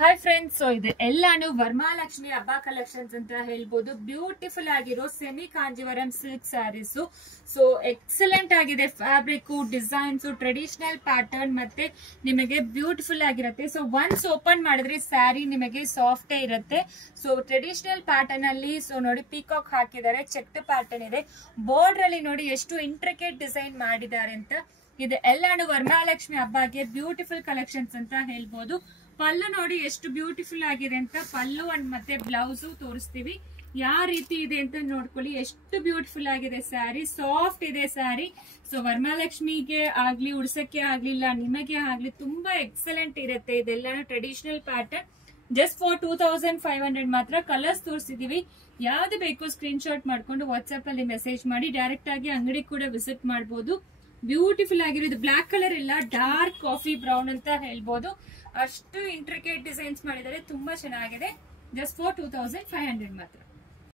Hi friends, so ಇದು ಎಲ್ಲಾನು ವರಮಹಾಲಕ್ಷ್ಮಿ ಹಬ್ಬ ಕಲೆಕ್ಷನ್ಸ್ ಅಂತ ಹೇಳ್ಬೋದು. ಬ್ಯೂಟಿಫುಲ್ ಆಗಿರೋ semi Kanjeevaram silk sarees. So excellent ಆಗಿದೆ ಫ್ಯಾಬ್ರಿಕ್, ಡಿಸೈನ್ಸ್, ಟ್ರೆಡಿಷನಲ್ ಪ್ಯಾಟರ್ನ್ ಮತ್ತೆ ನಿಮಗೆ ಬ್ಯೂಟಿಫುಲ್ ಆಗಿರುತ್ತೆ. ಸೊ ಒನ್ಸ್ ಓಪನ್ ಮಾಡಿದ್ರೆ ಸ್ಯಾರಿ ನಿಮಗೆ ಸಾಫ್ಟೇ ಇರುತ್ತೆ. ಸೊ ಟ್ರೆಡಿಷನಲ್ ಪ್ಯಾಟರ್ನ್ ಅಲ್ಲಿ ಸೊ ನೋಡಿ ಪೀಕಾಕ್ ಹಾಕಿದ್ದಾರೆ, ಚೆಕ್ಡ್ ಪ್ಯಾಟರ್ನ್ ಇದೆ. ಬಾರ್ಡರ್ ಅಲ್ಲಿ ನೋಡಿ ಎಷ್ಟು ಇಂಟ್ರಿಕೇಟ್ ಡಿಸೈನ್ ಮಾಡಿದ್ದಾರೆ ಅಂತ. ಇದು ಎಲ್ಲಾನು ವರಮಹಾಲಕ್ಷ್ಮಿ ಹಬ್ಬಗೆ ಬ್ಯೂಟಿಫುಲ್ ಕಲೆಕ್ಷನ್ಸ್ ಅಂತ ಹೇಳ್ಬೋದು. ಪಲ್ಲು ನೋಡಿ ಎಷ್ಟು ಬ್ಯೂಟಿಫುಲ್ ಆಗಿದೆ ಅಂತ. ಪಲ್ಲು ಅಂಡ್ ಮತ್ತೆ ಬ್ಲೌಸ್ ತೋರಿಸ್ತೀವಿ ಯಾವ ರೀತಿ ಇದೆ ಅಂತ ನೋಡ್ಕೊಳ್ಳಿ. ಎಷ್ಟು ಬ್ಯೂಟಿಫುಲ್ ಆಗಿದೆ ಸ್ಯಾರಿ, ಸಾಫ್ಟ್ ಇದೆ ಸ್ಯಾರಿ. ಸೊ ವರಮಹಾಲಕ್ಷ್ಮಿಗೆ ಆಗ್ಲಿ, ಉಡ್ಸಕ್ಕೆ ಆಗ್ಲಿಲ್ಲ, ನಿಮಗೆ ಆಗ್ಲಿ ತುಂಬಾ ಎಕ್ಸಲೆಂಟ್ ಇರುತ್ತೆ. ಇದೆಲ್ಲಾನು ಟ್ರೆಡಿಷನಲ್ ಪ್ಯಾಟರ್ನ್. ಜಸ್ಟ್ ಫಾರ್ 2500 ಮಾತ್ರ. ಕಲರ್ಸ್ ತೋರಿಸಿದೀವಿ. ಯಾವ್ದು ಬೇಕು ಸ್ಕ್ರೀನ್ ಶಾಟ್ ಮಾಡ್ಕೊಂಡು ವಾಟ್ಸ್ಆಪ್ ಅಲ್ಲಿ ಮೆಸೇಜ್ ಮಾಡಿ. ಡೈರೆಕ್ಟ್ ಆಗಿ ಅಂಗಡಿ ಕೂಡ ವಿಸಿಟ್ ಮಾಡಬಹುದು. ಬ್ಯೂಟಿಫುಲ್ ಆಗಿರೋದು ಬ್ಲಾಕ್ ಕಲರ್ ಇಲ್ಲ, ಡಾರ್ಕ್ ಕಾಫಿ ಬ್ರೌನ್ ಅಂತ ಹೇಳ್ಬೋದು. ಅಷ್ಟು ಇಂಟ್ರಿಕೇಟ್ ಡಿಸೈನ್ಸ್ ಮಾಡಿದ್ದಾರೆ, ತುಂಬಾ ಚೆನ್ನಾಗಿದೆ. ಜಸ್ಟ್ ಫಾರ್ 2500 ಮಾತ್ರ.